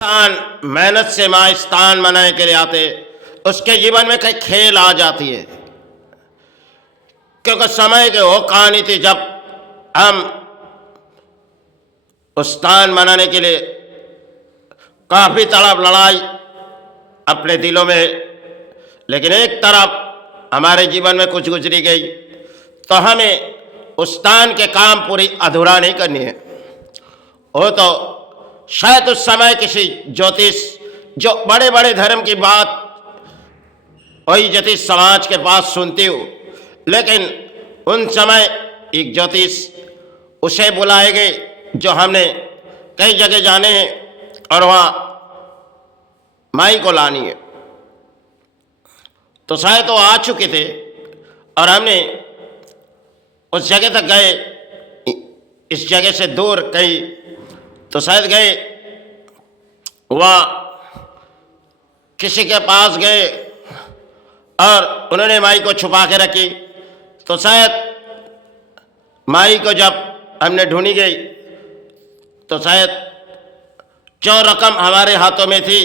इंसान मेहनत से माइस्तान बनाने के लिए आते, उसके जीवन में कई खेल आ जाती है, क्योंकि समय की वो कहानी थी जब हम उस स्थान बनाने के लिए काफी तड़प लड़ाई अपने दिलों में, लेकिन एक तरफ हमारे जीवन में कुछ गुजरी गई तो हमें उस स्थान के काम पूरी अधूरा नहीं करनी है। वो तो शायद उस समय किसी ज्योतिष जो बड़े बड़े धर्म की बात वही ज्योतिष समाज के पास सुनती हूँ, लेकिन उन समय एक ज्योतिष उसे बुलाए गए जो हमने कई जगह जाने हैं और वहाँ माई को लानी है। तो शायद वो आ चुके थे और हमने उस जगह तक गए, इस जगह से दूर कहीं तो शायद गए, वहाँ किसी के पास गए और उन्होंने माई को छुपा के रखी। तो शायद माई को जब हमने ढूंढी गई तो शायद जो रकम हमारे हाथों में थी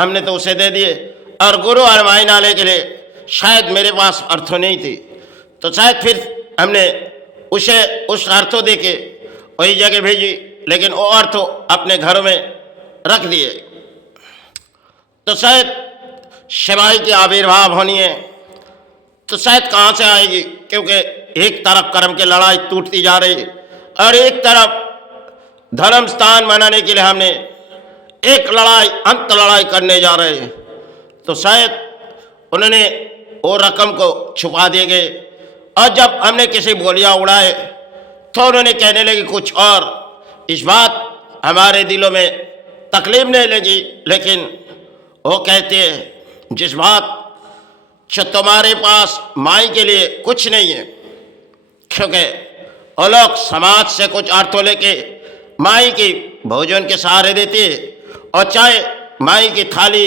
हमने तो उसे दे दिए, और गुरु और माई नाले के लिए शायद मेरे पास अर्थों नहीं थी, तो शायद फिर हमने उसे उस अर्थों दे के वही जगह भेजी, लेकिन वो अर्थों अपने घरों में रख दिए। तो शायद शिवाई की आविर्भाव होनी है तो शायद कहाँ से आएगी, क्योंकि एक तरफ कर्म की लड़ाई टूटती जा रही और एक तरफ धर्म स्थान बनाने के लिए हमने एक लड़ाई अंत लड़ाई करने जा रहे हैं। तो शायद उन्होंने वो रकम को छुपा दिए गए, और जब हमने किसी बोलियां उड़ाए तो उन्होंने कहने लगी कुछ और। इस बात हमारे दिलों में तकलीफ नहीं लगी, लेकिन वो कहते हैं जिस बात जो तुम्हारे पास माई के लिए कुछ नहीं है, क्योंकि वो लोग समाज से कुछ अर्थों लेके माई की भोजन के सहारे देती है, और चाहे माई की थाली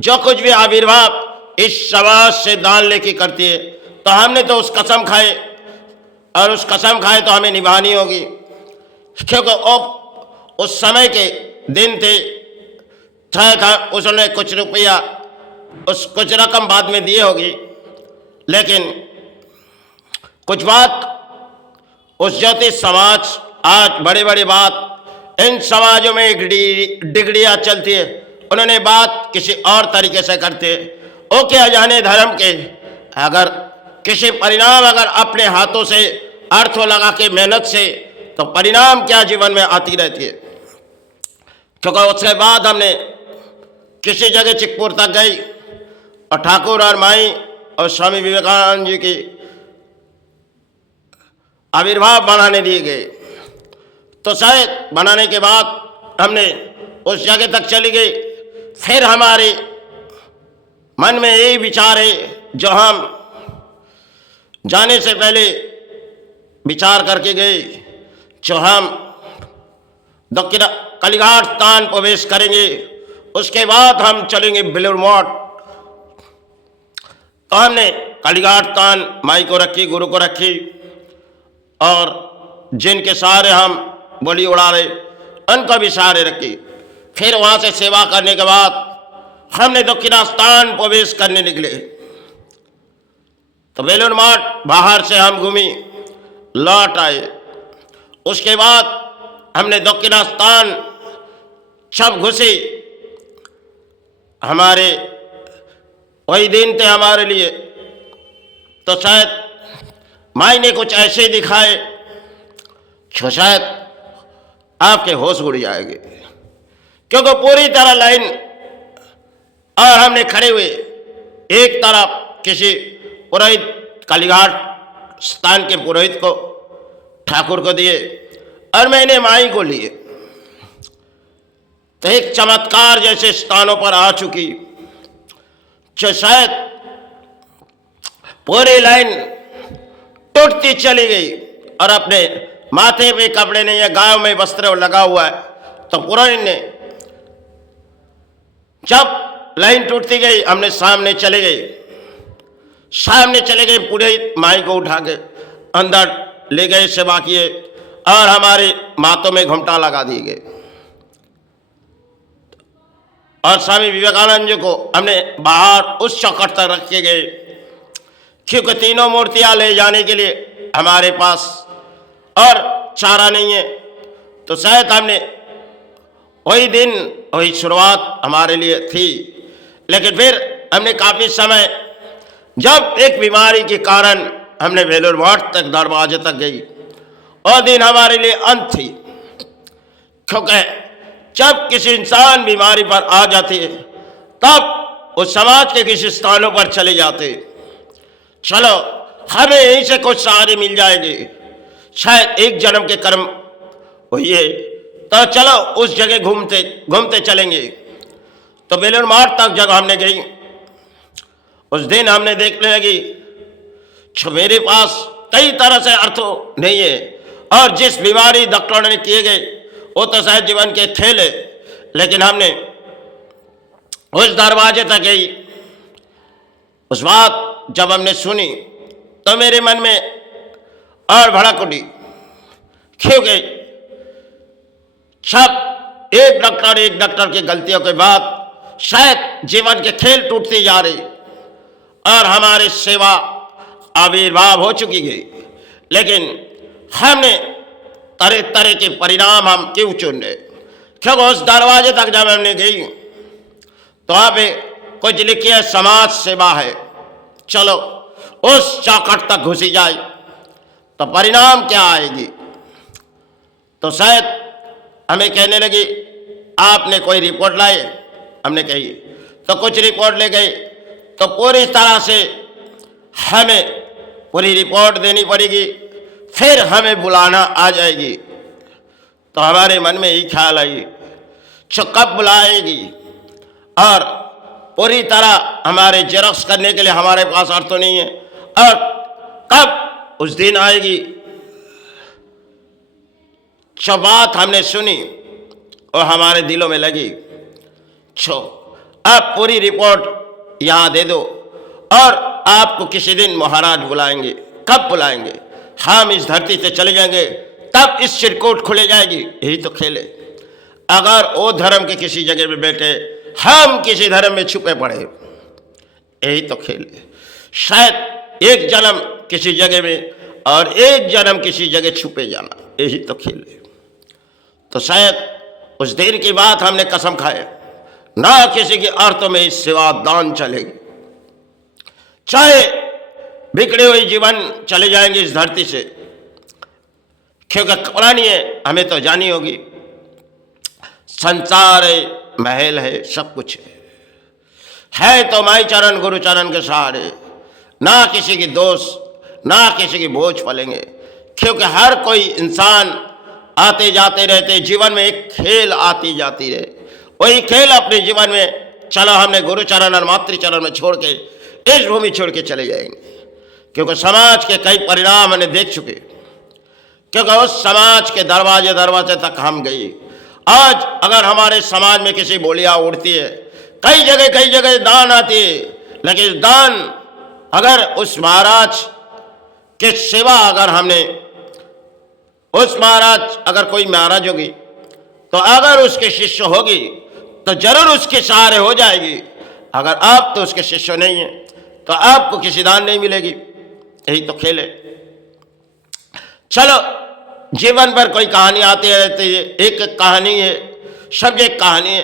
जो कुछ भी आविर्भाव इस समाज से दान लेके करती है, तो हमने तो उस कसम खाए और उस कसम खाए तो हमें निभानी होगी, क्योंकि उस समय के दिन थे। शायद उसने कुछ रुपया उस कुछ रकम बाद में दिए होगी, लेकिन कुछ बात उस ज्योतिष समाज आज बड़े बड़े बात इन समाजों में एक डिग्रियाँ चलती है, उन्होंने बात किसी और तरीके से करते। वो क्या जाने धर्म के, अगर किसी परिणाम अगर अपने हाथों से अर्थों लगा के मेहनत से, तो परिणाम क्या जीवन में आती रहती है। क्योंकि उसके बाद हमने किसी जगह चिकपुर तक गई और ठाकुर और माई और स्वामी विवेकानंद जी की आविर्भाव बनाने दिए गए। तो शायद बनाने के बाद हमने उस जगह तक चली गई, फिर हमारे मन में यही विचार है जो हम जाने से पहले विचार करके गए, जो हम दक्षिण कालीघाट स्थान प्रवेश करेंगे, उसके बाद हम चलेंगे बेलूर मठ। तो हमने कालीघाट स्थान माई को रखी, गुरु को रखी, और जिनके सहारे हम बोली उड़ा रहे उनको भी सहारे रखी। फिर वहाँ से सेवा करने के बाद हमने दक्षिणा स्थान प्रवेश करने निकले। तो बेलूर मठ बाहर से हम घूमी, लौट आए। उसके बाद हमने दक्षिणा स्थान सब घुसे, हमारे वही दिन थे हमारे लिए। तो शायद माई ने कुछ ऐसे दिखाए जो शायद आपके होश उड़ जाएंगे, क्योंकि पूरी तरह लाइन, और हमने खड़े हुए एक तरफ किसी पुरोहित कालीघाट स्थान के पुरोहित को ठाकुर को दिए और मैंने माई को लिए। तो एक चमत्कार जैसे स्थानों पर आ चुकी, जो शायद पूरी लाइन टूटती चली गई, और अपने माथे पे कपड़े नहीं है, गायों में वस्त्र लगा हुआ है। तो पुरोहित ने जब लाइन टूटती गई, हमने सामने चले गए, पुरोहित माई को उठा के अंदर ले गए, सेवा किए, और हमारे माथों में घुमटा लगा दिए गए। और स्वामी विवेकानंद जी को हमने बाहर उस चौखट तक रख के गए, क्योंकि तीनों मूर्तियां ले जाने के लिए हमारे पास और चारा नहीं है। तो शायद हमने वही दिन वही शुरुआत हमारे लिए थी, लेकिन फिर हमने काफ़ी समय, जब एक बीमारी के कारण हमने वेलूर मठ तक दरवाजे तक गई, और दिन हमारे लिए अंत थी, क्योंकि जब किसी इंसान बीमारी पर आ जाती है तब वो समाज के किसी स्थानों पर चले जाते, चलो हमें यहीं से कुछ सहारे मिल जाएंगे, शायद एक जन्म के कर्म वही है, तो चलो उस जगह घूमते घूमते चलेंगे। तो बेलूर मठ तक जब हमने गई, उस दिन हमने देखने लगी जो मेरे पास कई तरह से अर्थ नहीं है, और जिस बीमारी डॉक्टरों ने किए गए वो तो शायद जीवन के खेल है, लेकिन हमने उस दरवाजे तक गई। उस बात जब हमने सुनी तो मेरे मन में और भड़क उठी, क्योंकि सब एक डॉक्टर की गलतियों के बाद शायद जीवन के खेल टूटती जा रही, और हमारी सेवा आविर्भाव हो चुकी है, लेकिन हमने तरह तरह के परिणाम हम क्यों चुन रहे? क्योंकि उस दरवाजे तक जब हमने गई तो वहाँ पे कुछ लिखी है समाज सेवा है, चलो उस चौखट तक घुसी जाए तो परिणाम क्या आएगी। तो शायद हमें कहने लगी आपने कोई रिपोर्ट लाए, हमने कही तो कुछ रिपोर्ट ले गए, तो पूरी तरह से हमें पूरी रिपोर्ट देनी पड़ेगी, फिर हमें बुलाना आ जाएगी। तो हमारे मन में यही ख्याल आई, जो कब बुलाएगी, और पूरी तरह हमारे जेरॉक्स करने के लिए हमारे पास अर्थ तो नहीं है, और कब उस दिन आएगी। जो बात हमने सुनी और हमारे दिलों में लगी, छो आप पूरी रिपोर्ट यहाँ दे दो और आपको किसी दिन महाराज बुलाएंगे। कब बुलाएंगे? हम इस धरती से चले जाएंगे तब इस चिरकुट खुले जाएगी। यही तो खेल है। अगर वो धर्म के किसी जगह में बैठे, हम किसी धर्म में छुपे पड़े, यही तो खेल है। शायद एक जन्म किसी जगह में और एक जन्म किसी जगह छुपे जाना, यही तो खेल है। तो शायद उस दिन की बात हमने कसम खाए, ना किसी के अर्थ में इस सेवा दान चलेगी, चाहे बिगड़े हुए जीवन चले जाएंगे इस धरती से, क्योंकि पुरानी है, हमें तो जानी होगी, संसार है, महल है, सब कुछ है तो माई चरण गुरु चरण के सहारे, ना किसी की दोष ना किसी की बोझ पलेंगे, क्योंकि हर कोई इंसान आते जाते रहते, जीवन में एक खेल आती जाती रहे, वही खेल अपने जीवन में चलो हमने गुरु चरण और मातृ चरण में छोड़ के इस भूमि छोड़ के चले जाएंगे, क्योंकि समाज के कई परिणाम हमने देख चुके, क्योंकि उस समाज के दरवाजे तक हम गए। आज अगर हमारे समाज में किसी बोलियां उड़ती है, कई जगह दान आती है, लेकिन दान अगर उस महाराज के सेवा, अगर हमने उस महाराज, अगर कोई महाराज होगी तो अगर उसके शिष्य होगी तो जरूर उसके सहारे हो जाएगी। अगर आप तो उसके शिष्य नहीं है तो आपको किसी दान नहीं मिलेगी। यही तो खेल है। चलो जीवन पर कोई कहानी आती रहती है, एक कहानी है, सब एक कहानी है,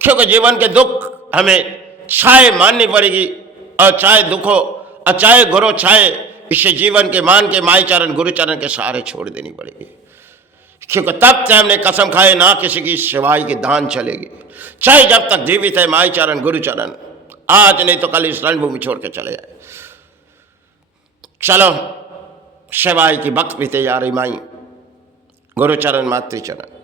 क्योंकि जीवन के दुख हमें चाहे माननी पड़ेगी, और चाहे दुख हो और चाहे गुरु चाहे, इसे जीवन के मान के माई चरण गुरु चरण के सहारे छोड़ देनी पड़ेगी, क्योंकि तब से हमने कसम खाए ना किसी की सेवाई की दान चलेगी, चाहे जब तक जीवित है माई चरण गुरु चरण, आज नहीं तो कल इस रणभूमि छोड़ के चले जाए। चलो सेवाई की वक्त बीते जा रही, माई गुरु चरण मातृ चरण।